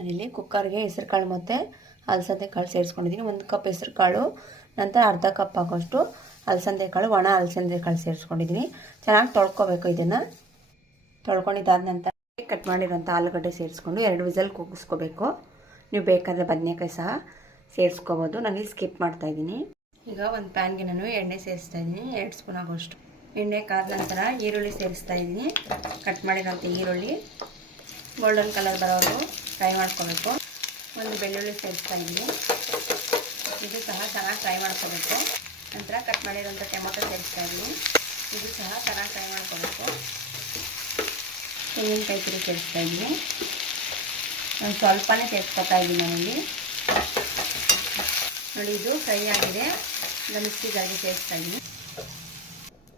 ನಾನಿಲ್ಲಿ ಕುಕ್ಕರ್ಗೆ ಹೆಸರು ಕಾಳು ಮತ್ತು ಅಲಸಂದೆ ಕಾಳು ಸೇರಿಸ್ಕೊಂಡಿದ್ದೀನಿ. 1 ಕಪ್ ಹೆಸರು ಕಾಳು, ನಂತರ ಅರ್ಧ ಕಪ್ ಆಗೋಷ್ಟು ಅಲಸಂದೆ ಕಾಳು, ಒಣ ಅಲಸಂದೆ ಕಾಳು ಸೇರಿಸ್ಕೊಂಡಿದ್ದೀನಿ. ಚೆನ್ನಾಗಿ ತೊಳ್ಕೊಬೇಕು. ಇದನ್ನು ತೊಳ್ಕೊಂಡಿದ್ದಾದ ನಂತರ ಕಟ್ ಮಾಡಿರೋಂಥ ಆಲೂಗಡ್ಡೆ ಸೇರಿಸ್ಕೊಂಡು 2 ವಿಸಲ್ ಕೂಗಿಸ್ಕೋಬೇಕು. ನೀವು ಬೇಕಾದರೆ ಬದನೆಕಾಯಿ ಸಹ ಸೇರಿಸ್ಕೋಬೋದು. ನಾನಿಲ್ಲಿ ಸ್ಕಿಪ್ ಮಾಡ್ತಾಯಿದ್ದೀನಿ. ಈಗ ಒಂದು ಪ್ಯಾನ್ಗೆ ನಾನು ಎಣ್ಣೆ ಸೇರಿಸ್ತಾ ಇದ್ದೀನಿ, 2 ಸ್ಪೂನ್ ಆಗೋಷ್ಟು. ಎಣ್ಣೆ ಕಾದ ನಂತರ ಈರುಳ್ಳಿ ಸೇರಿಸ್ತಾ ಇದ್ದೀನಿ. ಕಟ್ ಮಾಡಿರೋಂಥ ಈರುಳ್ಳಿ ಗೋಲ್ಡನ್ ಕಲರ್ ಬರೋದು ಫ್ರೈ ಮಾಡ್ಕೋಬೇಕು. ಒಂದು ಬೆಳ್ಳುಳ್ಳಿ ಸೇರಿಸ್ತಾ ಇದ್ದೀನಿ, ಇದು ಸಹ ಚೆನ್ನಾಗಿ ಫ್ರೈ ಮಾಡ್ಕೋಬೇಕು. ನಂತರ ಕಟ್ ಮಾಡಿರೋಂಥ ಟೊಮೊಟೊ ಸೇರಿಸ್ತಾ ಇದ್ದೀನಿ, ಇದು ಸಹ ಚೆನ್ನಾಗಿ ಫ್ರೈ ಮಾಡ್ಕೋಬೇಕು. ತೆಂಗಿನಕಾಯಿ ತುರಿ ಸೇರಿಸ್ತಾ ಇದ್ದೀನಿ, ನಾನು ಸ್ವಲ್ಪನೇ ಸೇರಿಸ್ಕೊತಾ ಇದ್ದೀನಿ. ನಾನಿಲ್ಲಿ ನೋಡಿ ಇದು ಫ್ರೈ ಆಗಿದೆ. ಈಗ ಮಿಕ್ಸಿ ಜಾರಿಗೆ ಸೇರಿಸ್ತಾ ಇದ್ದೀನಿ.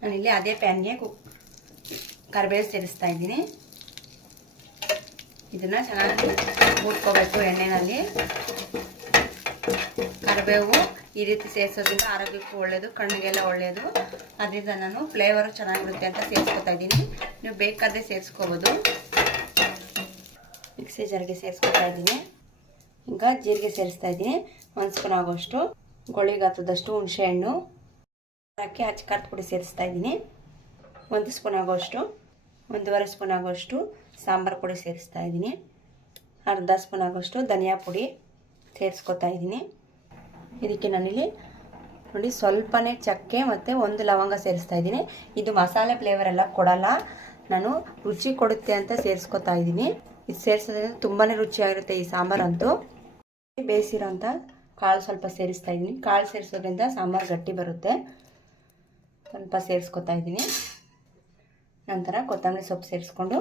ನಾನಿಲ್ಲಿ ಅದೇ ಪ್ಯಾನ್ಗೆ ಕರಿಬೇವು ಸೇರಿಸ್ತಾ ಇದ್ದೀನಿ. ಇದನ್ನು ಚೆನ್ನಾಗಿ ಹುರ್ಕೋಬೇಕು ಎಣ್ಣೆಯಲ್ಲಿ. ಕರಿಬೇವು ಈ ರೀತಿ ಸೇರಿಸೋದ್ರಿಂದ ಆರೋಗ್ಯಕ್ಕೂ ಒಳ್ಳೆಯದು, ಕಣ್ಣಿಗೆಲ್ಲ ಒಳ್ಳೆಯದು. ಅದರಿಂದ ನಾನು ಫ್ಲೇವರು ಚೆನ್ನಾಗಿರುತ್ತೆ ಅಂತ ಸೇರಿಸ್ಕೊತಾ ಇದ್ದೀನಿ. ನೀವು ಬೇಕಾದರೆ ಸೇರಿಸ್ಕೋಬೋದು. ಮಿಕ್ಸಿ ಜಾರಿಗೆ ಸೇರಿಸ್ಕೊತಾ ಇದ್ದೀನಿ. ಈಗ ಜೀರಿಗೆ ಸೇರಿಸ್ತಾ ಇದ್ದೀನಿ, 1 ಸ್ಪೂನ್ ಆಗೋಷ್ಟು. ಗೋಳಿಗಾತದಷ್ಟು ಹುಣಸೆಹಣ್ಣು ಹಾಕಿ ಹಚ್ಚಿ ಖಾರದ ಪುಡಿ ಸೇರಿಸ್ತಾ ಇದ್ದೀನಿ. 1 ಸ್ಪೂನ್ ಆಗೋಷ್ಟು, 1.5 ಸ್ಪೂನ್ ಆಗೋಷ್ಟು ಸಾಂಬಾರು ಪುಡಿ ಸೇರಿಸ್ತಾ ಇದ್ದೀನಿ. ಅರ್ಧ ಸ್ಪೂನ್ ಆಗೋಷ್ಟು ಧನಿಯಾ ಪುಡಿ ಸೇರಿಸ್ಕೊತಾ ಇದ್ದೀನಿ. ಇದಕ್ಕೆ ನಾನಿಲ್ಲಿ ನೋಡಿ ಸ್ವಲ್ಪನೇ ಚಕ್ಕೆ ಮತ್ತು 1 ಲವಂಗ ಸೇರಿಸ್ತಾ ಇದ್ದೀನಿ. ಇದು ಮಸಾಲೆ ಫ್ಲೇವರ್ ಎಲ್ಲ ಕೊಡಲ್ಲ, ನಾನು ರುಚಿ ಕೊಡುತ್ತೆ ಅಂತ ಸೇರಿಸ್ಕೊತಾ ಇದ್ದೀನಿ. ಇದು ಸೇರಿಸೋದ್ರಿಂದ ತುಂಬಾ ರುಚಿಯಾಗಿರುತ್ತೆ ಈ ಸಾಂಬಾರಂತೂ. ಬೇಯಿಸಿರೋಂಥ ಕಾಳು ಸ್ವಲ್ಪ ಸೇರಿಸ್ತಾ ಇದ್ದೀನಿ. ಕಾಳು ಸೇರಿಸೋದ್ರಿಂದ ಸಾಂಬಾರು ಗಟ್ಟಿ ಬರುತ್ತೆ. ಸ್ವಲ್ಪ ಸೇರಿಸ್ಕೊತಾ ಇದ್ದೀನಿ. ನಂತರ ಕೊತ್ತಂಬರಿ ಸೊಪ್ಪು ಸೇರಿಸ್ಕೊಂಡು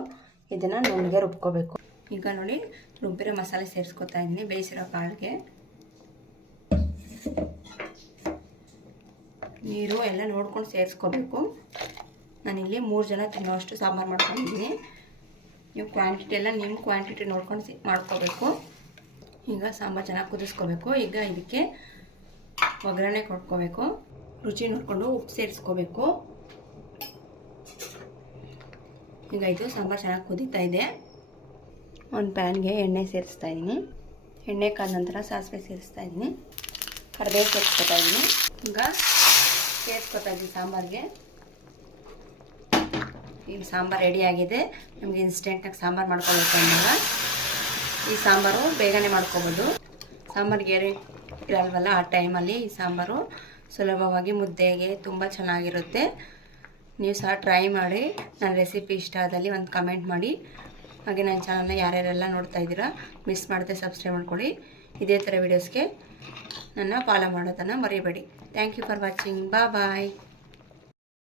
ಇದನ್ನು ನುಣ್ಣಗೆ ರುಬ್ಕೋಬೇಕು. ಈಗ ನೋಡಿ ರುಬ್ಬಿರೋ ಮಸಾಲೆ ಸೇರಿಸ್ಕೊತಾ ಇದ್ದೀನಿ ಬೇಯಿಸಿರೋ ಕಾಳಿಗೆ. ನೀರು ಎಲ್ಲ ನೋಡ್ಕೊಂಡು ಸೇರಿಸ್ಕೋಬೇಕು. ನಾನಿಲ್ಲಿ 3 ಜನ ತಿನ್ನೋಷ್ಟು ಸಾಂಬಾರು ಮಾಡ್ಕೊಂಡಿದ್ದೀನಿ. ನೀವು ಕ್ವಾಂಟಿಟಿ ಎಲ್ಲ ನಿಮ್ಮ ಕ್ವಾಂಟಿಟಿ ನೋಡ್ಕೊಂಡು ಮಾಡ್ಕೋಬೇಕು. ಈಗ ಸಾಂಬಾರು ಚೆನ್ನಾಗಿ ಕುದಿಸ್ಕೋಬೇಕು. ಈಗ ಇದಕ್ಕೆ ಒಗ್ಗರಣೆ ಕೊಟ್ಕೋಬೇಕು. ರುಚಿ ನೋಡಿಕೊಂಡು ಉಪ್ಪು ಸೇರಿಸ್ಕೋಬೇಕು. ಈಗ ಇದು ಸಾಂಬಾರು ಚೆನ್ನಾಗಿ ಕುದೀತಾ ಇದೆ. ಒಂದು ಪ್ಯಾನ್ಗೆ ಎಣ್ಣೆ ಸೇರಿಸ್ತಾ ಇದ್ದೀನಿ. ಎಣ್ಣೆ ಕಾದ ನಂತರ ಸಾಸಿವೆ ಸೇರಿಸ್ತಾ ಇದ್ದೀನಿ, ಕರಿಬೇವು ಸೇರಿಸ್ಕೊತಾ ಇದ್ದೀನಿ. ಈಗ ಸೇರಿಸ್ಕೊತಾ ಇದ್ದೀನಿ ಸಾಂಬಾರಿಗೆ. ಈಗ ಸಾಂಬಾರು ರೆಡಿಯಾಗಿದೆ. ನಮಗೆ ಇನ್ಸ್ಟೆಂಟಾಗಿ ಸಾಂಬಾರು ಮಾಡ್ಕೋಬೇಕು ಅಂದಾಗ ಈ ಸಾಂಬಾರು ಬೇಗನೆ ಮಾಡ್ಕೋಬೋದು. ಸಾಂಬಾರಿಗೆ ಇರಲ್ವಲ್ಲ ಆ ಟೈಮಲ್ಲಿ ಈ ಸಾಂಬಾರು ಸುಲಭವಾಗಿ ಮುದ್ದೆಗೆ ತುಂಬ ಚೆನ್ನಾಗಿರುತ್ತೆ. ನೀವು ಸಹ ಟ್ರೈ ಮಾಡಿ. ನನ್ನ ರೆಸಿಪಿ ಇಷ್ಟ ಆದಲ್ಲಿ ಒಂದು ಕಮೆಂಟ್ ಮಾಡಿ. ಹಾಗೆ ನನ್ನ ಚಾನಲ್ನ ಯಾರ್ಯಾರೆಲ್ಲ ನೋಡ್ತಾ ಇದ್ದೀರಾ ಮಿಸ್ ಮಾಡದೆ ಸಬ್ಸ್ಕ್ರೈಬ್ ಮಾಡ್ಕೊಳ್ಳಿ. ಇದೇ ಥರ ವೀಡಿಯೋಸ್ಗೆ ನನ್ನ ಫಾಲೋ ಮಾಡೋದನ್ನು ಮರಿಬೇಡಿ. Thank you for watching. Bye.